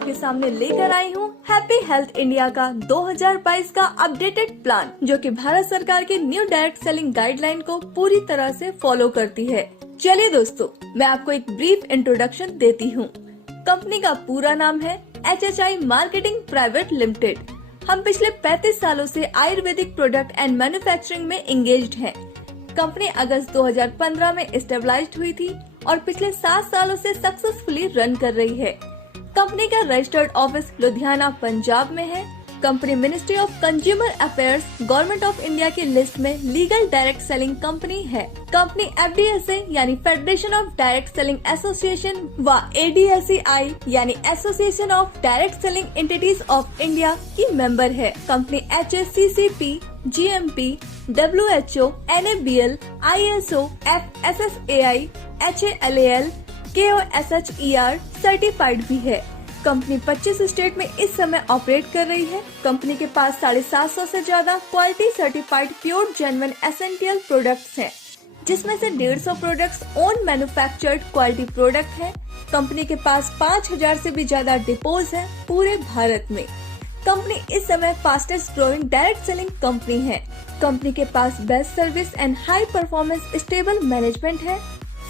आपके सामने लेकर आई हूँ हैप्पी हेल्थ इंडिया का 2022 का अपडेटेड प्लान, जो कि भारत सरकार की न्यू डायरेक्ट सेलिंग गाइडलाइन को पूरी तरह से फॉलो करती है। चलिए दोस्तों, मैं आपको एक ब्रीफ इंट्रोडक्शन देती हूँ। कंपनी का पूरा नाम है HHI मार्केटिंग प्राइवेट लिमिटेड। हम पिछले 35 सालों से आयुर्वेदिक प्रोडक्ट एंड मैन्युफैक्चरिंग में एंगेज्ड हैं। कंपनी अगस्त 2015 में स्टेबलाइज्ड हुई थी और पिछले 7 सालों से सक्सेसफुली रन कर रही है। कंपनी का रजिस्टर्ड ऑफिस लुधियाना, पंजाब में है। Company ministry of consumer affairs, government of India की लिस्ट में लीगल डायरेक्ट सेलिंग कंपनी है। कंपनी FDSA यानी federation of direct selling association व ADSEI यानी association of direct selling entities of India की मेंबर है। Company HACCP, GMP, WHO, NABL, ISO, FSSAI, HALAL, KOSHER certified भी है। Company 25 state में इस समय ऑपरेट कर रही है। कंपनी के पास 750 से ज्यादा quality certified pure genuine essential products हैं, जिसमें से 150 products own manufactured quality product हैं। कंपनी के पास 5000 से भी ज्यादा डिपोज है पूरे भारत में। कंपनी इस समय fastest growing direct selling company है। कंपनी के पास best service and high performance stable management है।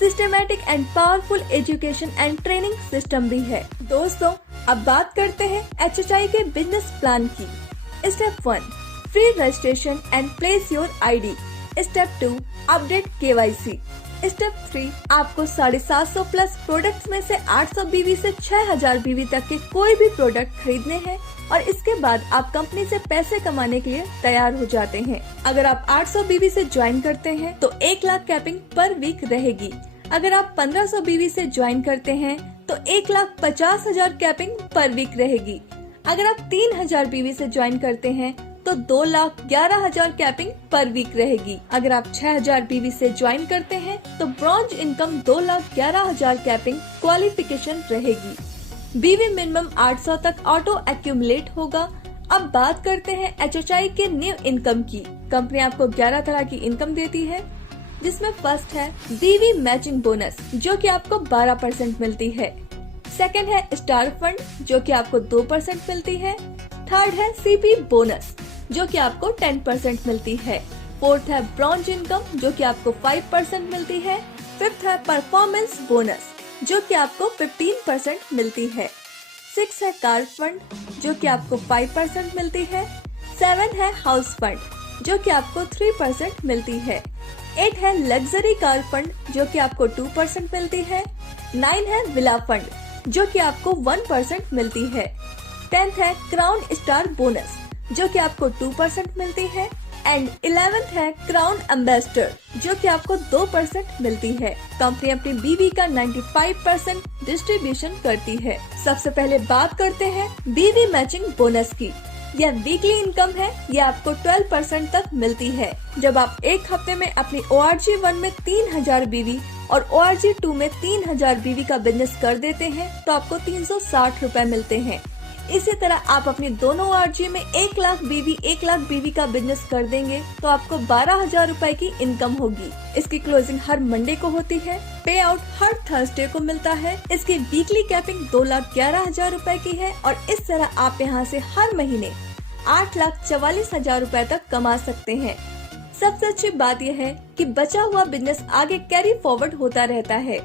Systematic and powerful education and training system भी है। दोस्तों, अब बात करते हैं HHI के बिजनेस प्लान की। Step 1, free registration and place your ID। Step 2, update KYC। Step 3, आपको 750 प्लस प्रोडक्ट्स में से 800 BV से 6000 BV तक के कोई भी प्रोडक्ट खरीदने हैं और इसके बाद आप कंपनी से पैसे कमाने के लिए तैयार हो जाते हैं। अगर आप 800 BV से ज्वाइन करते हैं तो 1 लाख कैपिंग पर वीक रहेगी। अगर आप 1500 BV से ज्वाइन करते हैं तो 1,50,000 कैपिंग पर वीक रहेगी। अगर आप 3000 BV से ज्वाइन करते हैं तो 2,11,000 कैपिंग पर वीक रहेगी। अगर आप 6000 BV से ज्वाइन करते हैं तो ब्रॉन्ज इनकम 2,11,000 कैपिंग क्वालिफिकेशन रहेगी। BV मिनिमम 800 तक ऑटो एक्यूमुलेट होगा। अब बात करते हैं HHI के न्यू इनकम की। कंपनी आपको 11 तरह की इनकम देती है, जिसमें फर्स्ट है BV मैचिंग बोनस, जो कि आपको 12% मिलती है। सेकंड है स्टार फंड, जो कि आपको 2% मिलती है। थर्ड है CP बोनस, जो कि आपको 10% मिलती है। फोर्थ है ब्रॉन्ज इनकम, जो कि आपको 5% मिलती है। फिफ्थ है परफॉर्मेंस बोनस, जो कि आपको 15% मिलती है। 6 है कार फंड, जो कि आपको 5% मिलती है। 7 है हाउस फंड, जो कि आपको 3% मिलती है। 8 है लग्जरी कार फंड, जो कि आपको 2% मिलती है। 9 है विला फंड, जो कि आपको 1% मिलती है। 10th है क्राउन स्टार बोनस, जो कि आपको 2% मिलती है। एंड 11th है क्राउन एम्बेसडर, जो कि आपको 2% मिलती है। कंपनी अपनी BV का 95% डिस्ट्रीब्यूशन करती है। सबसे पहले बात करते हैं BV मैचिंग बोनस की। यह वीकली इनकम है। यह आपको 12% तक मिलती है। जब आप एक हफ्ते में अपनी ORG1 में 3000 BV और ORG2 में 3000 BV का बिजनेस कर देते हैं तो आपको 360 रूपए मिलते हैं। इसी तरह आप अपनी दोनों ORG में 1 लाख BV का बिजनेस कर देंगे तो आपको 12,000 रूपए की इनकम होगी। इसकी क्लोजिंग हर मंडे को होती है। पे आउट हर थर्सडे को मिलता है। इसकी वीकली कैपिंग 2,11,000 रूपए की है और इस तरह आप यहाँ से हर महीने 8,44,000 रूपए तक कमा सकते हैं। सबसे अच्छी बात यह है कि बचा हुआ बिजनेस आगे कैरी फॉरवर्ड होता रहता है।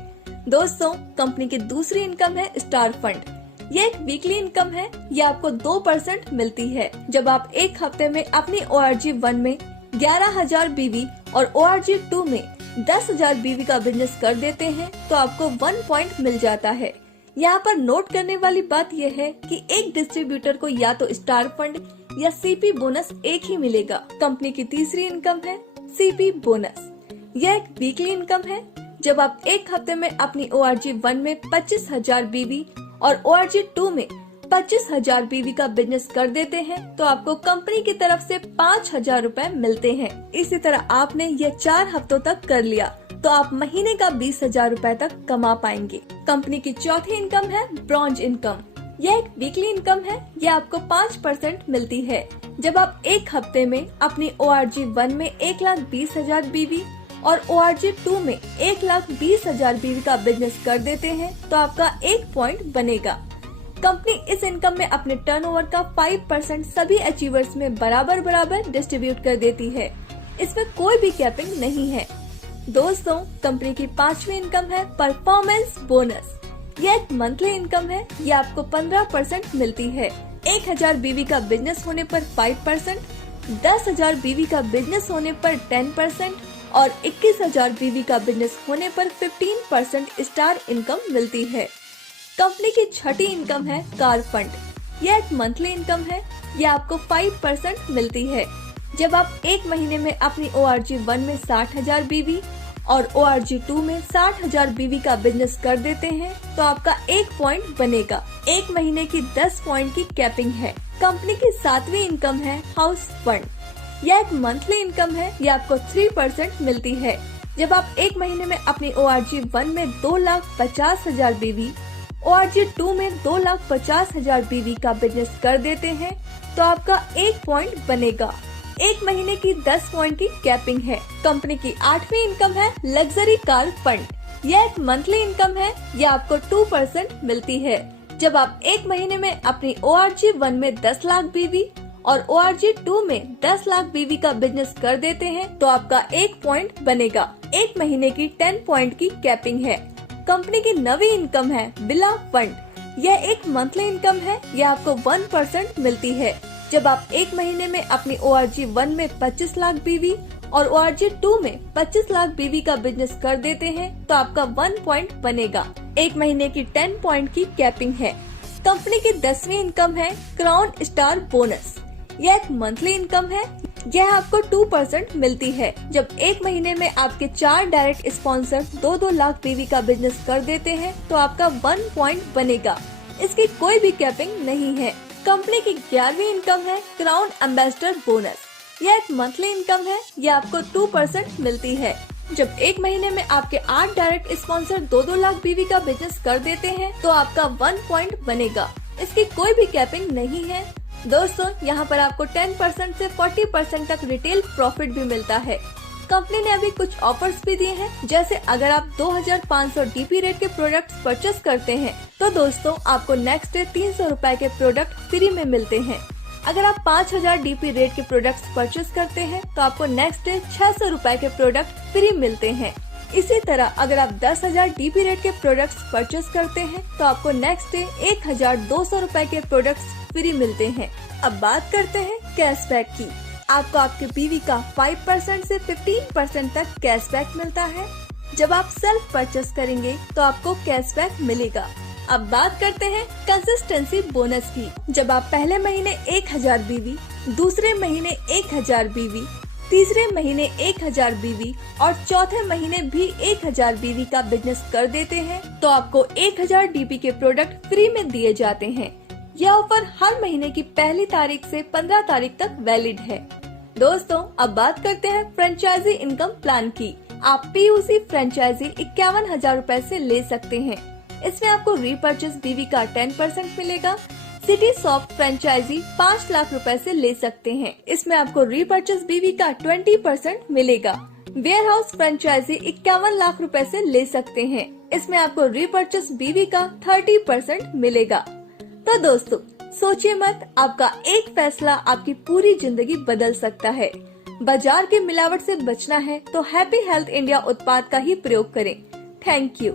दोस्तों, कंपनी की दूसरी इनकम है स्टार फंड। ये एक वीकली इनकम है। ये आपको 2% मिलती है। जब आप एक हफ्ते में अपनी ORG1 में 11,000 BV और ORG2 में 10,000 BV का बिजनेस कर देते हैं तो आपको 1 पॉइंट मिल जाता है। यहाँ पर नोट करने वाली बात यह है कि एक डिस्ट्रीब्यूटर को या तो स्टार फंड या CP बोनस एक ही मिलेगा। कंपनी की तीसरी इनकम है CP बोनस। यह एक वीकली इनकम है। जब आप एक हफ्ते में अपनी ORG1 में 25,000 BV और ORG2 में 25,000 BV का बिजनेस कर देते हैं तो आपको कंपनी की तरफ से 5,000 रूपए मिलते हैं। इसी तरह आपने ये 4 हफ्तों तक कर लिया तो आप महीने का 20,000 रूपए तक कमा पाएंगे। कंपनी की चौथी इनकम है ब्रॉन्ज इनकम। यह एक वीकली इनकम है। यह आपको 5% मिलती है। जब आप एक हफ्ते में अपनी ORG1 में 1,20,000 BV और ORG2 में 1,20,000 BV का बिजनेस कर देते हैं तो आपका 1 पॉइंट बनेगा। कंपनी इस इनकम में अपने टर्नओवर का 5% सभी अचीवर्स में बराबर डिस्ट्रीब्यूट कर देती है। इसमें कोई भी कैपिंग नहीं है। दोस्तों, कंपनी की 5वीं इनकम है परफॉर्मेंस बोनस। यह एक मंथली इनकम है। ये आपको 15% मिलती है। 1000 बीवी का बिजनेस होने पर 5%, 10,000 बीवी का बिजनेस होने पर 10% और 21,000 बीवी का बिजनेस होने पर 15% स्टार इनकम मिलती है। कंपनी की 6ठी इनकम है कार फंड। यह एक मंथली इनकम है। यह आपको 5% मिलती है। जब आप एक महीने में अपनी ORG 1 में 60,000 बीवी और ORG 2 में 60,000 बीवी का बिजनेस कर देते हैं तो आपका 1 पॉइंट बनेगा। एक महीने की 10 पॉइंट की कैपिंग है। कंपनी की 7वीं इनकम है हाउस फंड। यह एक मंथली इनकम है। यह आपको 3% मिलती है। जब आप एक महीने में अपनी ORG 1 में 2,50,000 बीवी, ORG 2 में 2,50,000 बीवी का बिजनेस कर देते हैं तो आपका 1 पॉइंट बनेगा। एक महीने की 10 पॉइंट की कैपिंग है। कंपनी की 8वीं इनकम है लग्जरी कार फंड। यह एक मंथली इनकम है। यह आपको 2% मिलती है। जब आप एक महीने में अपनी ORG 1 में 10 लाख बीवी और ORG 2 में 10 लाख बीवी का बिजनेस कर देते हैं तो आपका 1 पॉइंट बनेगा। एक महीने की 10 पॉइंट की कैपिंग है। कंपनी की 9वीं इनकम है बिला फंड। यह एक मंथली इनकम है। यह आपको 1% मिलती है। जब आप एक महीने में अपनी ORG 1 में 25 लाख बीवी और ORG 2 में 25 लाख बीवी का बिजनेस कर देते हैं तो आपका 1 पॉइंट बनेगा। एक महीने की 10 पॉइंट की कैपिंग है। कंपनी की 10वीं इनकम है क्राउन स्टार बोनस। यह एक मंथली इनकम है। यह आपको 2% मिलती है। जब एक महीने में आपके 4 डायरेक्ट स्पॉन्सर 2-2 लाख बीवी का बिजनेस कर देते हैं तो आपका 1 पॉइंट बनेगा। इसकी कोई भी कैपिंग नहीं है। कंपनी की 11वीं इनकम है क्राउन एम्बेसडर बोनस। यह एक मंथली इनकम है। यह आपको 2% मिलती है। जब एक महीने में आपके 8 डायरेक्ट स्पॉन्सर 2-2 लाख बीवी का बिजनेस कर देते हैं तो आपका 1 पॉइंट बनेगा। इसकी कोई भी कैपिंग नहीं है। दोस्तों, यहाँ पर आपको 10% से 40% तक रिटेल प्रॉफिट भी मिलता है। कंपनी ने अभी कुछ ऑफर्स भी दिए हैं, जैसे अगर आप 2500 DP रेट के प्रोडक्ट्स परचेस करते हैं तो दोस्तों आपको नेक्स्ट डे 300 रुपए के प्रोडक्ट फ्री में मिलते हैं। अगर आप 5000 DP रेट के प्रोडक्ट्स परचेस करते हैं तो आपको नेक्स्ट डे 600 रुपए के प्रोडक्ट फ्री मिलते हैं। इसी तरह अगर आप 10,000 DP रेट के प्रोडक्ट्स परचेस करते हैं तो आपको नेक्स्ट डे 1,200 रुपए के प्रोडक्ट्स फ्री मिलते हैं। अब बात करते हैं कैशबैक की। आपको आपके बीवी का 5% से 15% तक कैशबैक मिलता है। जब आप सेल्फ परचेस करेंगे तो आपको कैशबैक मिलेगा। अब बात करते हैं कंसिस्टेंसी बोनस की। जब आप पहले महीने 1000 बीवी, दूसरे महीने 1000 बीवी, तीसरे महीने 1000 बीवी और चौथे महीने भी 1000 बीवी का बिजनेस कर देते हैं तो आपको 1000 DP के प्रोडक्ट फ्री में दिए जाते हैं। यह ऑफर हर महीने की पहली तारीख से 15 तारीख तक वैलिड है। दोस्तों, अब बात करते हैं फ्रेंचाइजी इनकम प्लान की। आप PUC फ्रेंचाइजी 51,000 रूपए से ले सकते हैं। इसमें आपको रीपर्चेस बीवी का 10% मिलेगा। सिटी सॉफ्ट फ्रेंचाइजी 5 लाख रुपए से ले सकते हैं। इसमें आपको रीपर्चेस बीवी का 20% मिलेगा। वेयर हाउस फ्रेंचाइजी 51 लाख रुपए से ले सकते हैं। इसमें आपको रीपर्चेस बीवी का 30% मिलेगा। तो दोस्तों, सोचिए मत, आपका एक फैसला आपकी पूरी जिंदगी बदल सकता है। बाजार की मिलावट से बचना है तो हैप्पी हेल्थ इंडिया उत्पाद का ही प्रयोग करें। Thank you.